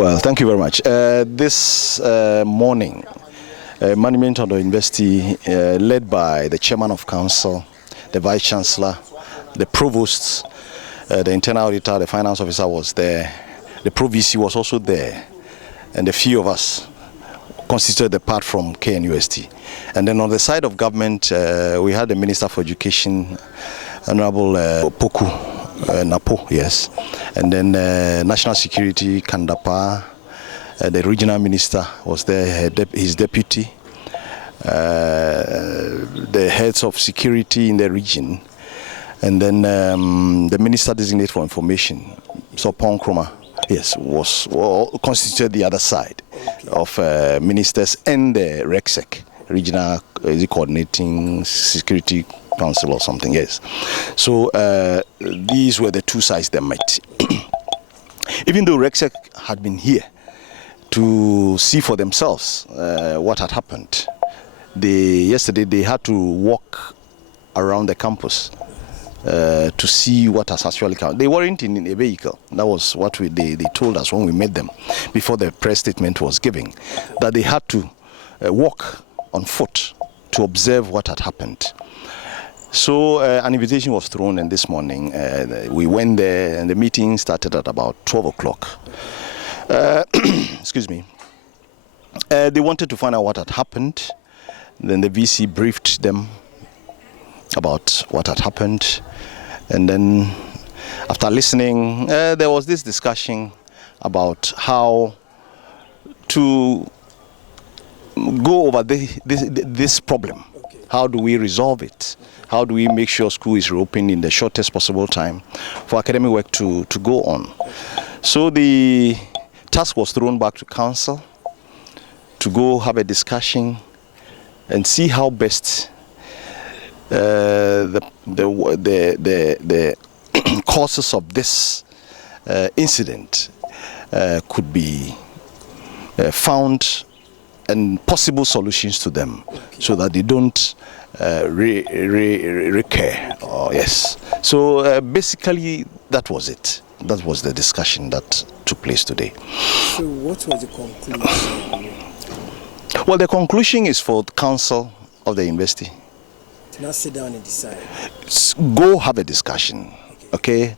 Well, thank you very much. This morning, management of the university, led by the chairman of council, the vice chancellor, the provost, the internal auditor, the finance officer was there, the pro-VC was also there, and a few of us constituted the part from KNUST. And then on the side of government, we had the Minister for Education, Honorable Poku Napo, yes, and then National Security, Kandapa, the regional minister was there, his deputy, the heads of security in the region, and then the minister designated for information, so Ponkroma, yes, was constituted the other side of ministers and the RECSEC, regional coordinating security council or something, yes. So these were the two sides that met. Even though RECSEC had been here to see for themselves what had happened, yesterday they had to walk around the campus to see what has actually come. They weren't in a vehicle. That was what they told us when we met them before the press statement was given, that they had to walk on foot to observe what had happened. So an invitation was thrown, and this morning we went there, and the meeting started at about 12 o'clock. Excuse me. They wanted to find out what had happened. Then the VC briefed them about what had happened. And then after listening, there was this discussion about how to go over this problem. Okay. How do we resolve it? How do we make sure school is reopened in the shortest possible time for academic work to go on? So the task was thrown back to council to go have a discussion and see how best the causes of this incident could be found and possible solutions to them, so that they don't recur. Oh, yes. So basically, that was it. That was the discussion that took place today. So what was the conclusion? Well, the conclusion is for the council of the university to not sit down and decide. Go have a discussion, okay?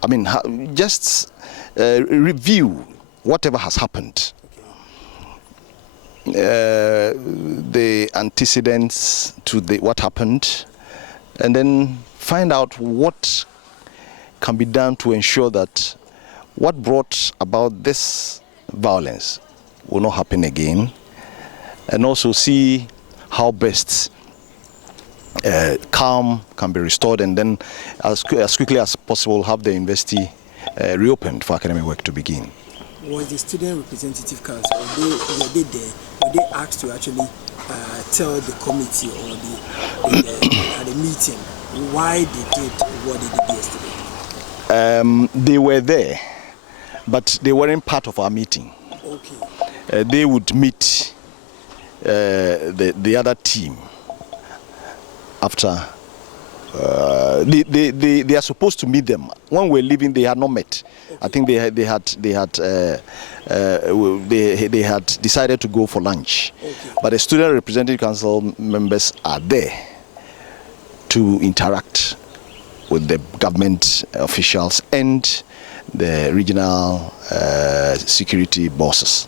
I mean, just review whatever has happened. The antecedents to what happened, and then find out what can be done to ensure that what brought about this violence will not happen again, and also see how best calm can be restored, and then as quickly as possible have the university reopened for academic work to begin. Was the student representative council, were they there? Were they asked to actually tell the committee or at the meeting why they did what they did yesterday? They were there, but they weren't part of our meeting. Okay. They would meet the other team after. They are supposed to meet them. When we were leaving, they had not met. Okay. I think they had decided to go for lunch. Okay. But the student representative council members are there to interact with the government officials and the regional security bosses.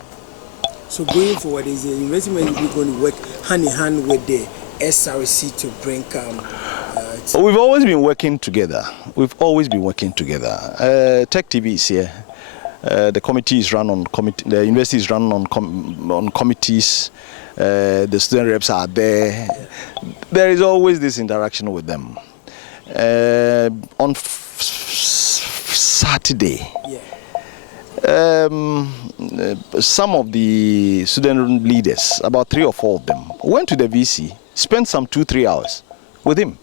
So going forward, is the university going to work hand in hand with the SRC to bring We've always been working together. Tech TV is here. The committee is run on the university is run on committees. The student reps are there. There is always this interaction with them. On Saturday, some of the student leaders, about 3 or 4 of them, went to the VC, spent some 2-3 hours with him,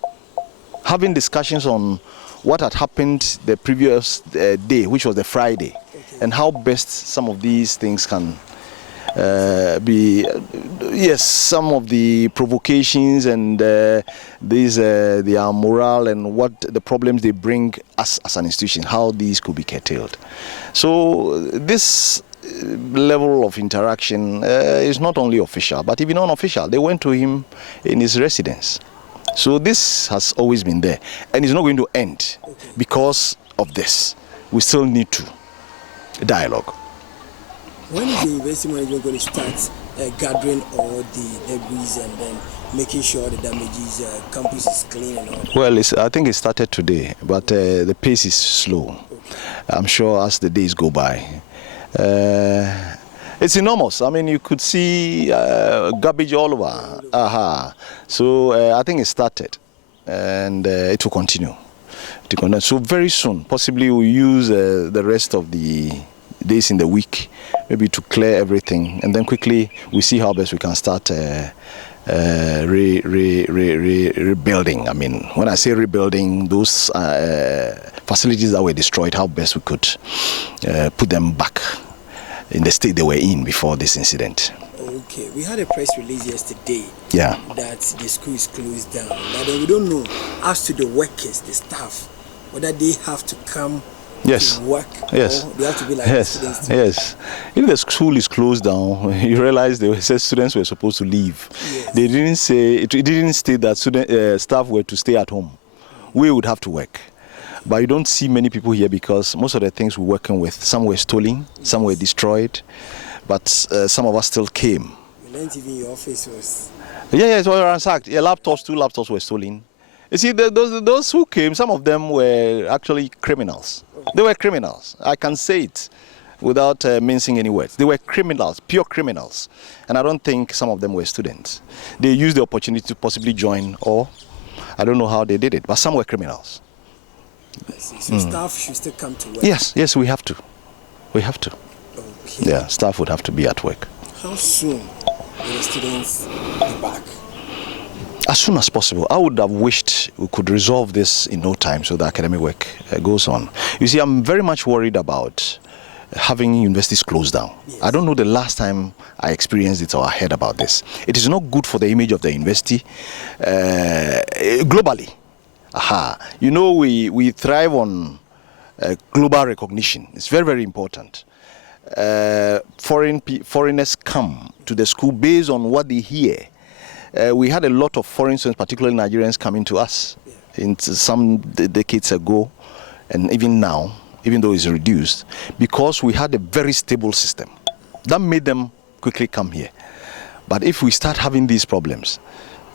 having discussions on what had happened the previous day, which was the Friday, and how best some of these things can be, some of the provocations and their morale and what the problems they bring us as an institution, how these could be curtailed. So this level of interaction is not only official, but even unofficial. They went to him in his residence. So this has always been there, and it's not going to end because of this. We still need to dialogue. When is the university management going to start gathering all the debris and then making sure the damages, campus is clean and all that? Well, I think it started today, but the pace is slow. I'm sure as the days go by. It's enormous. I mean, you could see garbage all over. So I think it started, and it will continue. So very soon, possibly we'll use the rest of the days in the week, maybe to clear everything, and then quickly we see how best we can start rebuilding. I mean, when I say rebuilding, those facilities that were destroyed, how best we could put them back in the state they were in before this incident. Okay, we had a press release yesterday that the school is closed down, but then we don't know as to the workers, the staff, whether they have to come to work or they have to be like students. Yes. If the school is closed down, you realize they said students were supposed to leave. Yes. They didn't say it didn't state that staff were to stay at home. We would have to work. But you don't see many people here because most of the things we're working with, some were stolen, some were destroyed, but some of us still came. You learned even your office was... Yeah, it was ransacked. Yeah, two laptops were stolen. You see, those who came, some of them were actually criminals. They were criminals. I can say it without mincing any words. They were criminals, pure criminals. And I don't think some of them were students. They used the opportunity to possibly join, or I don't know how they did it, but some were criminals. I see. So staff should still come to work? Yes, we have to. We have to. Okay. Yeah, staff would have to be at work. How soon will the students be back? As soon as possible. I would have wished we could resolve this in no time so the academic work goes on. You see, I'm very much worried about having universities closed down. Yes. I don't know the last time I experienced it or I heard about this. It is not good for the image of the university globally. You know, we thrive on global recognition. It's very, very important. Foreigners come to the school based on what they hear. We had a lot of foreign students, particularly Nigerians, coming to us in some decades ago, and even now, even though it's reduced, because we had a very stable system. That made them quickly come here. But if we start having these problems,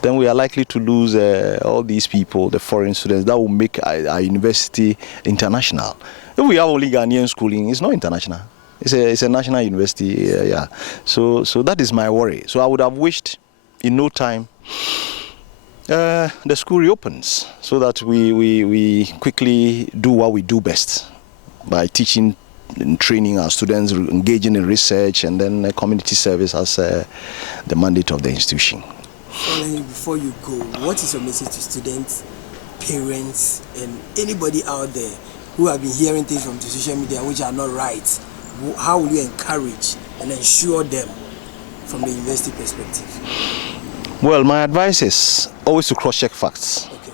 then we are likely to lose all these people, the foreign students. That will make our university international. If we have only Ghanaian schooling, it's not international. It's a national university, So that is my worry. So I would have wished in no time the school reopens so that we quickly do what we do best by teaching and training our students, engaging in research, and then community service as the mandate of the institution. Before you go, what is your message to students, parents, and anybody out there who have been hearing things from the social media which are not right? How will you encourage and ensure them from the university perspective? Well, my advice is always to cross-check facts. Okay.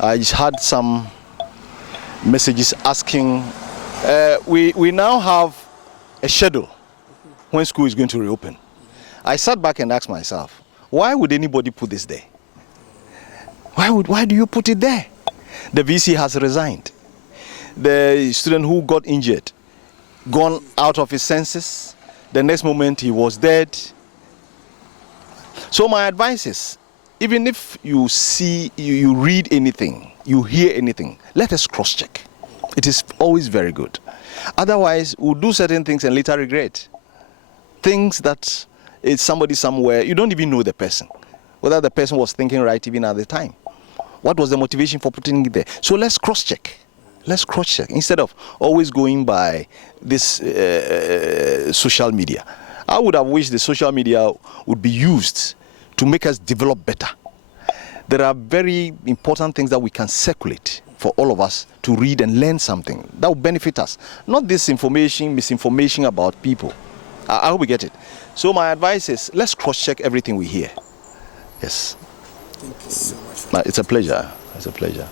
I had some messages asking, we now have a schedule when school is going to reopen. I sat back and asked myself, why would anybody put this there? Why do you put it there? The VC has resigned. The student who got injured, gone out of his senses, the next moment he was dead. So my advice is, even if you see, you read anything, you hear anything, let us cross-check. It is always very good. Otherwise, we'll do certain things and later regret. Things that it's somebody somewhere, you don't even know the person, whether the person was thinking right even at the time. What was the motivation for putting it there? So let's cross-check. Let's cross-check instead of always going by this social media. I would have wished the social media would be used to make us develop better. There are very important things that we can circulate for all of us to read and learn something that will benefit us. Not this misinformation about people. I hope we get it. So my advice is, let's cross-check everything we hear. Yes. Thank you so much. It's a pleasure. It's a pleasure.